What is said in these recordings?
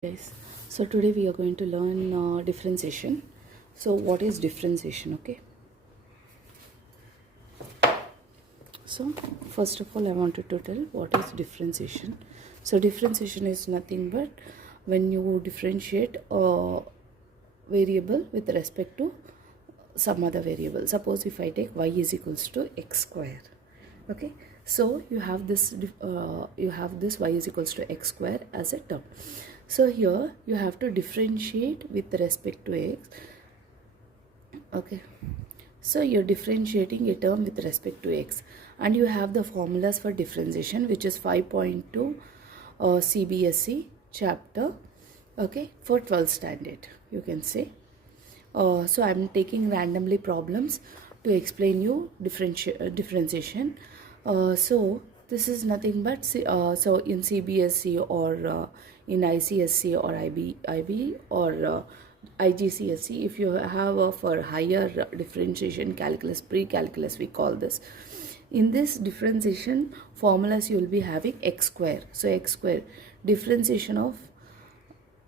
Guys, so today we are going to learn differentiation. So what is differentiation? Okay, so first of all I wanted to tell what is differentiation. So differentiation is nothing but when you differentiate a variable with respect to some other variable. Suppose if I take y is equals to x square. Okay, so you have this y is equals to x square as a term. So here you have to differentiate with respect to x. Okay, so you're differentiating a term with respect to x, and you have the formulas for differentiation, which is 5.2 Cbsc chapter, okay, for 12th standard, you can say. So I'm taking randomly problems to explain you differentiation. So this is nothing but so in Cbsc or in ICSC or IB or IGCSE, if you have for higher differentiation calculus, pre-calculus we call this. In this differentiation formulas you will be having x square. So x square, differentiation of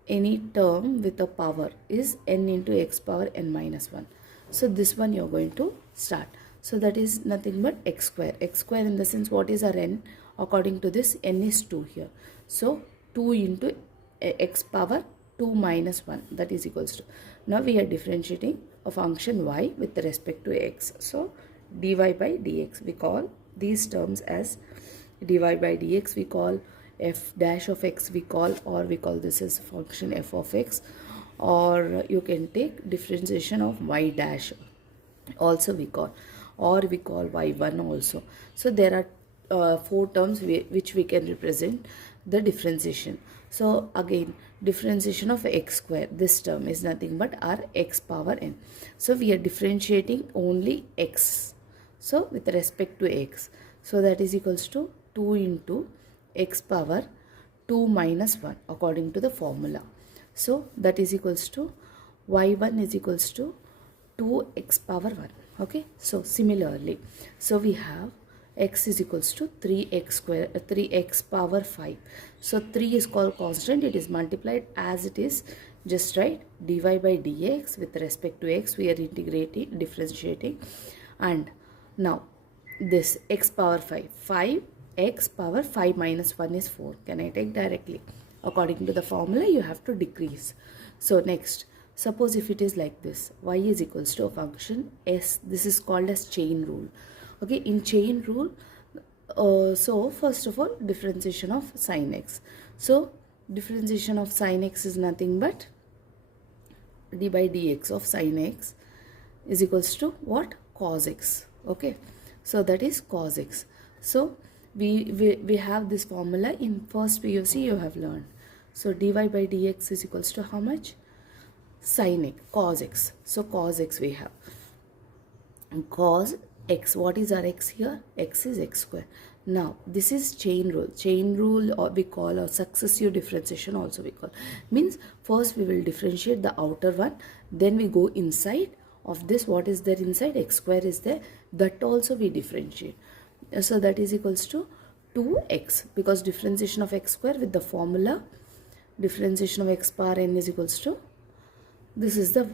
any term with a power is n into x power n minus 1. So this one you are going to start. So that is nothing but x square. X square in the sense, what is our n? According to this, n is 2 here. So 2 into x power 2 minus 1, that is equals to. Now we are differentiating a function y with respect to x. So dy by dx, we call these terms as dy by dx, we call f dash of x, we call, or we call this as function f of x, or you can take differentiation of y dash also we call, or we call y1 also. So there are 4 terms which we can represent the differentiation. So again, differentiation of x square, this term is nothing but our x power n. So we are differentiating only x, so with respect to x, so that is equals to 2 into x power 2 minus 1 according to the formula. So that is equals to y1 is equals to 2x power 1. Okay, so similarly, so we have x is equals to 3x square, 3x power 5. So 3 is called constant, it is multiplied as it is, just write dy by dx with respect to x, we are integrating, differentiating. And now this x power 5, x power 5 minus 1 is 4. Can I take directly? According to the formula you have to decrease. So next, suppose if it is like this, y is equals to a function s, this is called as chain rule. Okay, in chain rule, so first of all, differentiation of sin x. So differentiation of sin x is nothing but d by dx of sin x is equals to what? Cos x. Okay, so that is cos x. So we have this formula in first PUC you have learned. So dy by dx is equals to how much? Sin x, cos x. So cos x we have. And cos x, what is our x here? X is x square. Now this is chain rule. Chain rule, or we call, or successive differentiation also we call. Means first we will differentiate the outer one, then we go inside of this, what is there inside? X square is there, that also we differentiate. So that is equals to 2x, because differentiation of x square with the formula differentiation of x power n is equals to, this is the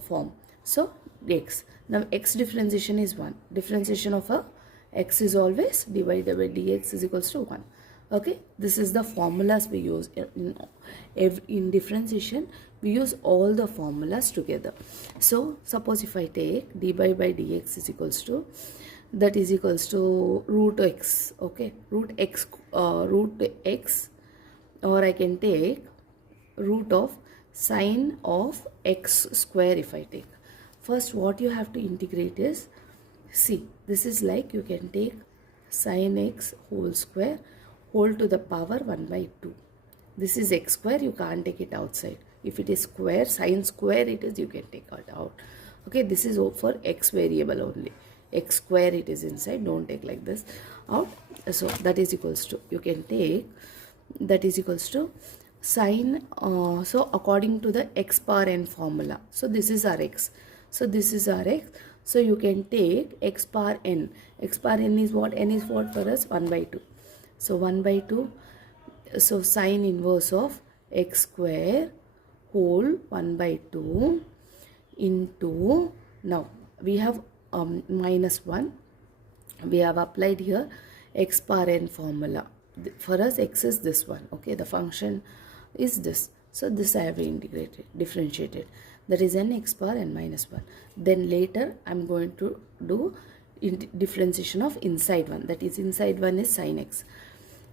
form. So x, now x differentiation is 1. Differentiation of a x is always divided by dx is equals to 1. Okay, this is the formulas we use in differentiation. We use all the formulas together. So suppose if I take dy by dx is equals to, that is equals to root x. Okay, root x, or I can take root of sine of x square. If I take, first what you have to integrate is, see, this is like, you can take sine x whole square whole to the power 1 by 2. This is x square, you can't take it outside. If it is square, sine square it is, you can take it out. Okay, this is for x variable only. X square it is inside, don't take like this out. So that is equals to, you can take, that is equals to sine, so according to the x power n formula. So this is our x, so this is our x. So you can take x power n. X power n is what? N is what for us? 1 by 2. So 1 by 2. So sine inverse of x square whole 1 by 2 into, now we have minus 1. We have applied here x power n formula. For us x is this one, okay, the function is this. So this I have integrated, differentiated, that is n x power n minus 1. Then later I am going to do differentiation of inside one, that is inside one is sin x.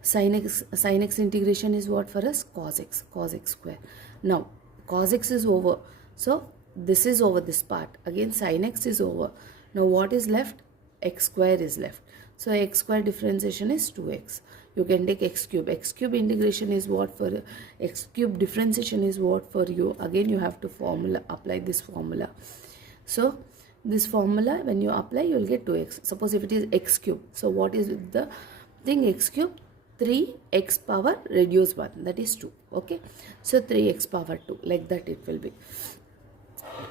Sin x integration is what for us? Cos x square. Now cos x is over, so this is over, this part, again sin x is over. Now what is left? X square is left. So x square differentiation is 2x. You can take x cube. X cube integration is what for x cube differentiation is what for you? Again you have to apply this formula. So this formula when you apply you will get 2x. Suppose if it is x cube. So what is the thing? X cube 3x power reduce 1, that is 2. Okay. So 3x power 2, like that it will be.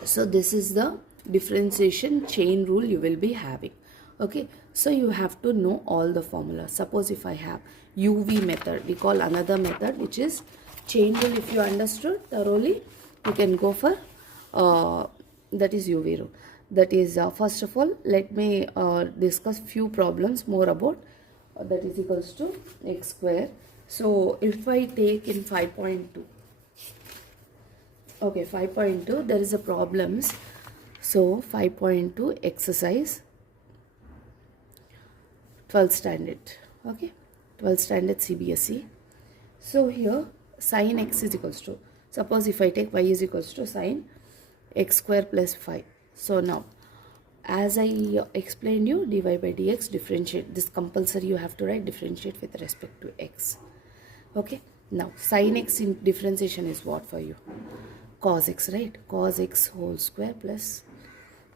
So this is the differentiation chain rule you will be having. Okay. So you have to know all the formulas. Suppose if I have UV method, we call another method which is chain rule. If you understood thoroughly, you can go for that is UV rule. That is first of all, let me discuss few problems more about that is equals to x square. So if I take in 5.2, okay, 5.2 there is a problems. So 5.2 exercise 12th standard, okay, 12th standard Cbsc. So here sin x is equals to, suppose if I take y is equals to sin x square plus 5. So now as I explained you, dy by dx, differentiate, this compulsory you have to write, differentiate with respect to x. Okay. Now sin x in differentiation is what for you? Cos x, right? Cos x whole square plus,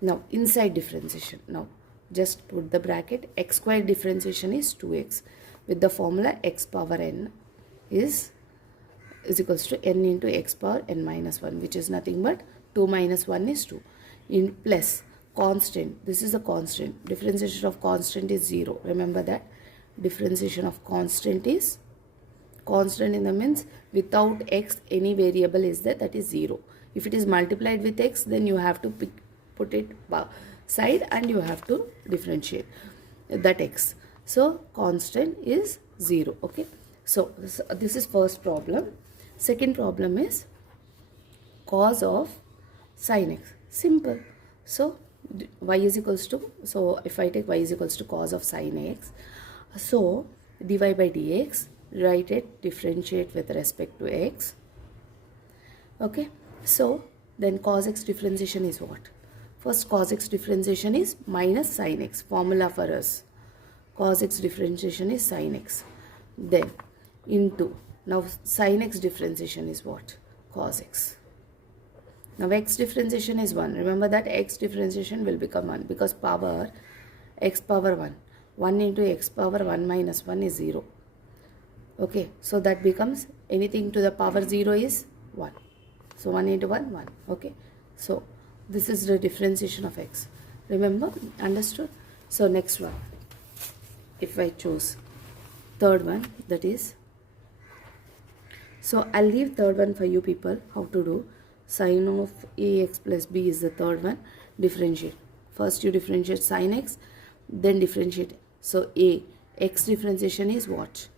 now inside differentiation, now just put the bracket, x square differentiation is 2x with the formula x power n is equals to n into x power n minus 1, which is nothing but 2 minus 1 is 2, in plus constant, this is a constant, differentiation of constant is 0. Remember that differentiation of constant is, constant in the means without x any variable is there, that is 0. If it is multiplied with x, then you have to put it side and you have to differentiate that x. So constant is 0. Okay. So this is first problem. Second problem is cos of sin x. Simple. So y is equals to, so if I take y is equals to cos of sin x, so dy by dx, write it, differentiate with respect to x. Okay. So then cos x differentiation is what? First cos x differentiation is minus sin x, formula for us. Cos x differentiation is sin x. Then into, now sin x differentiation is what? Cos x. Now x differentiation is 1. Remember that x differentiation will become 1 because power x power 1. 1 into x power 1 minus 1 is 0. Okay. So that becomes anything to the power 0 is 1. So 1 into 1, 1. Okay. So this is the differentiation of x. Remember? Understood? So next one. If I choose third one, that is, so I'll leave third one for you people how to do. Sin of ax plus b is the third one. Differentiate. First you differentiate sin x, then differentiate. So x differentiation is what?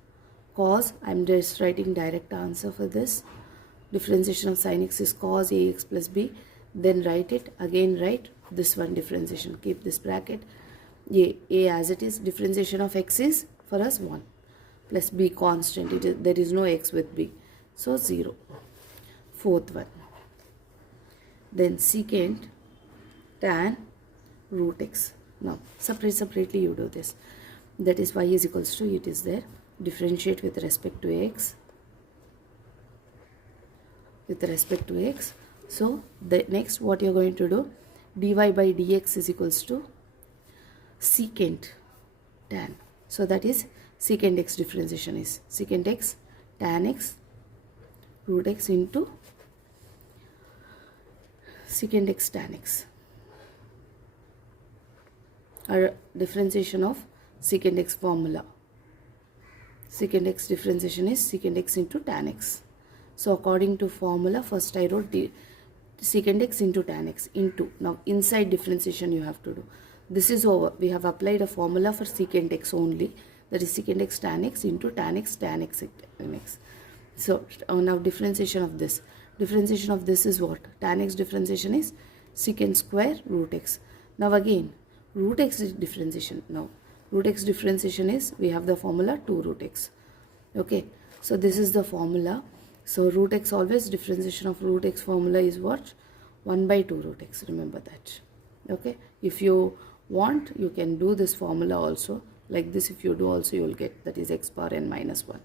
Cos, I'm just writing direct answer for this. Differentiation of sin x is cos ax plus b. Then write it, again write this one differentiation, keep this bracket, a as it is, differentiation of x is for us 1 plus b constant, there is no x with b, so 0. Fourth one, then secant tan root x. Now separately you do this, that is y is equals to, it is there, differentiate with respect to x, So the next what you are going to do, dy by dx is equals to secant tan. So that is secant x differentiation is secant x tan x root x into secant x tan x. Our differentiation of secant x formula. Secant x differentiation is secant x into tan x. So according to formula, first I wrote secant x into tan x into, now inside differentiation you have to do. This is over. We have applied a formula for secant x only, that is secant x tan x into tan x tan x tan x. So now differentiation of this. Differentiation of this is what? Tan x differentiation is secant square root x. Now again, root x is differentiation. Now root x differentiation is, we have the formula 2 root x. Okay, so this is the formula. So root x, always differentiation of root x formula is what? 1 by 2 root x. Remember that. Okay, if you want, you can do this formula also. Like this, if you do also, you will get, that is x power n minus 1.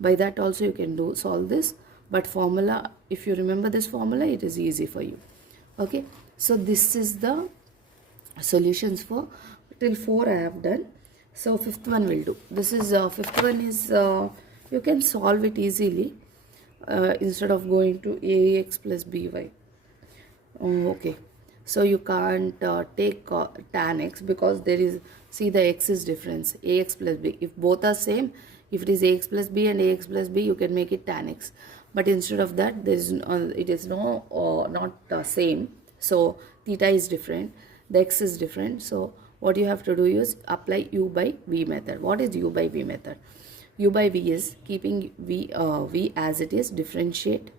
By that also you can solve this. But formula, if you remember this formula, it is easy for you. Okay, so this is the solutions for till 4 I have done. So fifth one will do. This is fifth one is you can solve it easily instead of going to ax plus by. Okay, so you can't take tan x because there is, see, the x is difference, ax plus b. If both are same, if it is ax plus b and ax plus b, you can make it tan x. But instead of that, there is it is not same. So theta is different, the x is different. So what you have to do is apply u by v method. What is u by v method? U by v is keeping v as it is, differentiate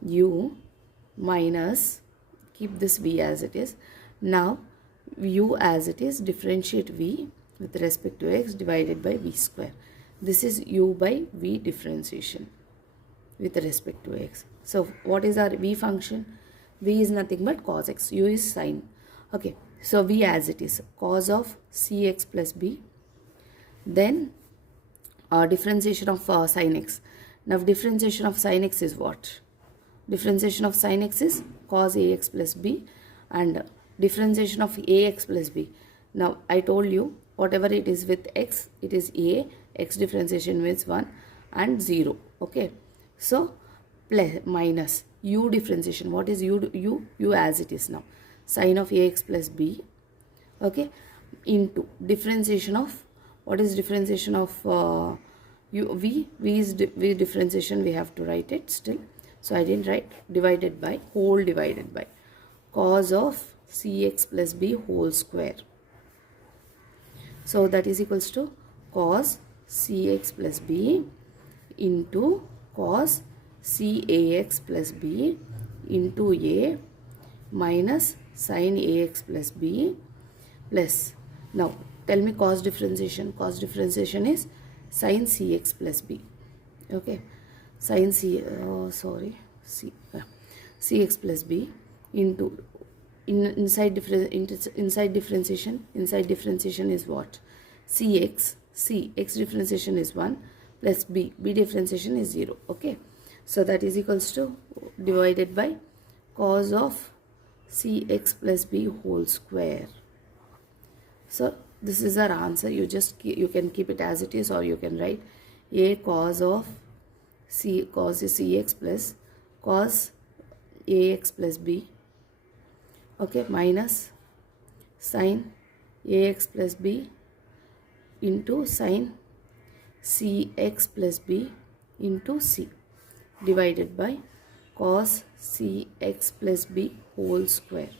u minus, keep this v as it is. Now u as it is, differentiate v with respect to x divided by v square. This is u by v differentiation with respect to x. So what is our v function? V is nothing but cos x, u is sine. Okay, so v as it is, cos of cx plus b, then differentiation of sin x. Now differentiation of sin x is what? Differentiation of sin x is cos ax plus b, and differentiation of ax plus b. Now I told you, whatever it is with x, it is a, x differentiation means 1 and 0. Okay, so plus minus u differentiation. What is u as it is now, sin of ax plus b. Okay, into differentiation of, what is differentiation of v is v differentiation, we have to write it still. So I didn't write, divided by, whole divided by cos of cx plus b whole square. So that is equals to cos cx plus b into cos cax plus b into a minus sin ax plus b plus, now tell me cos differentiation. Cos differentiation is sin cx plus b. Okay, sin cx plus b into inside differentiation. Inside differentiation is what? Cx, x differentiation is 1 plus b differentiation is 0. Okay, so that is equals to divided by cos of cx plus b whole square. So this is our answer. You can keep it as it is, or you can write a cos of cos is cx plus cos ax plus b. Okay, minus sin ax plus b into sin cx plus b into c divided by cos cx plus b whole square.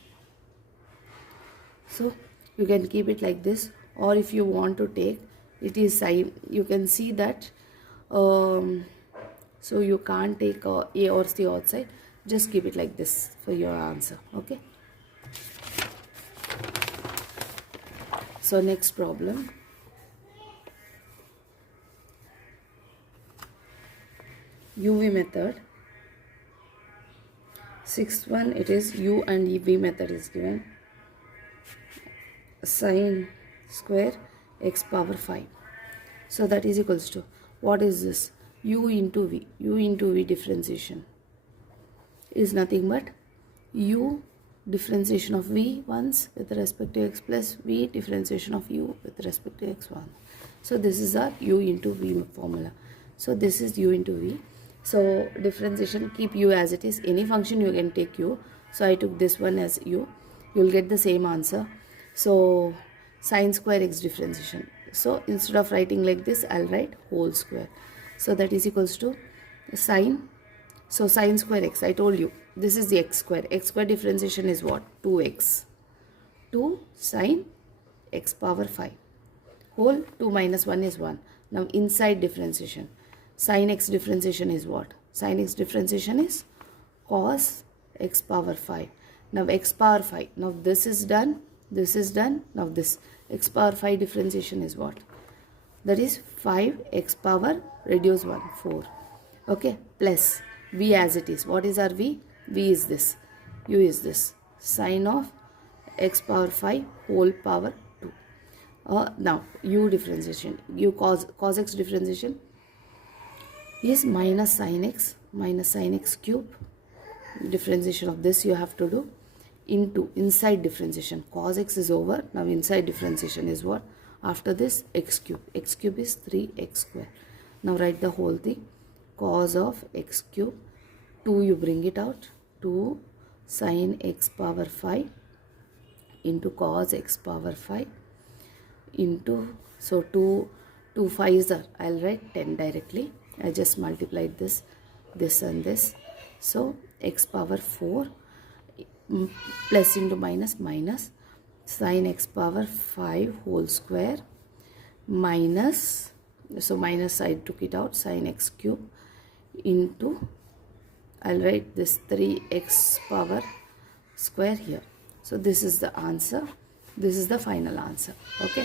So you can keep it like this, or if you want to take, it is sin, you can see that so you can't take a or c outside, just keep it like this for your answer. Okay, so next problem, UV method. Sixth one, it is u and v method is given, sin square x power 5. So that is equals to, what is this? U into v differentiation is nothing but u differentiation of v once with respect to x plus v differentiation of u with respect to x1. So this is our u into v formula. So this is u into v. So differentiation, keep u as it is. Any function you can take u. So I took this one as u. You will get the same answer. So sin square x differentiation. So instead of writing like this, I'll write whole square. So that is equals to sin So sine square x, I told you, this is the x square. X square differentiation is what? 2x. 2 sine x power 5. Whole 2 minus 1 is 1. Now inside differentiation. Sine x differentiation is what? Sine x differentiation is cos x power 5. Now x power 5. Now this is done. This is done. Now this x power 5 differentiation is what? That is 5x power reduce 1, 4. Okay, plus v as it is. What is our v? V is this. U is this. Sine of x power 5 whole power 2. Now u differentiation. U cos x differentiation is minus sine x cube. Differentiation of this you have to do into inside differentiation. Cos x is over. Now inside differentiation is what? After this x cube. X cube is 3x square. Now write the whole thing. Cos of x cube. 2 you bring it out. 2 sine x power 5 into cos x power 5 into, so 2 5s are, I'll write 10 directly. I just multiplied this and this. So x power 4 plus into minus sine x power 5 whole square minus, so minus I took it out, sine x cube into, I'll write this 3x power square here. So this is the answer. This is the final answer. Okay.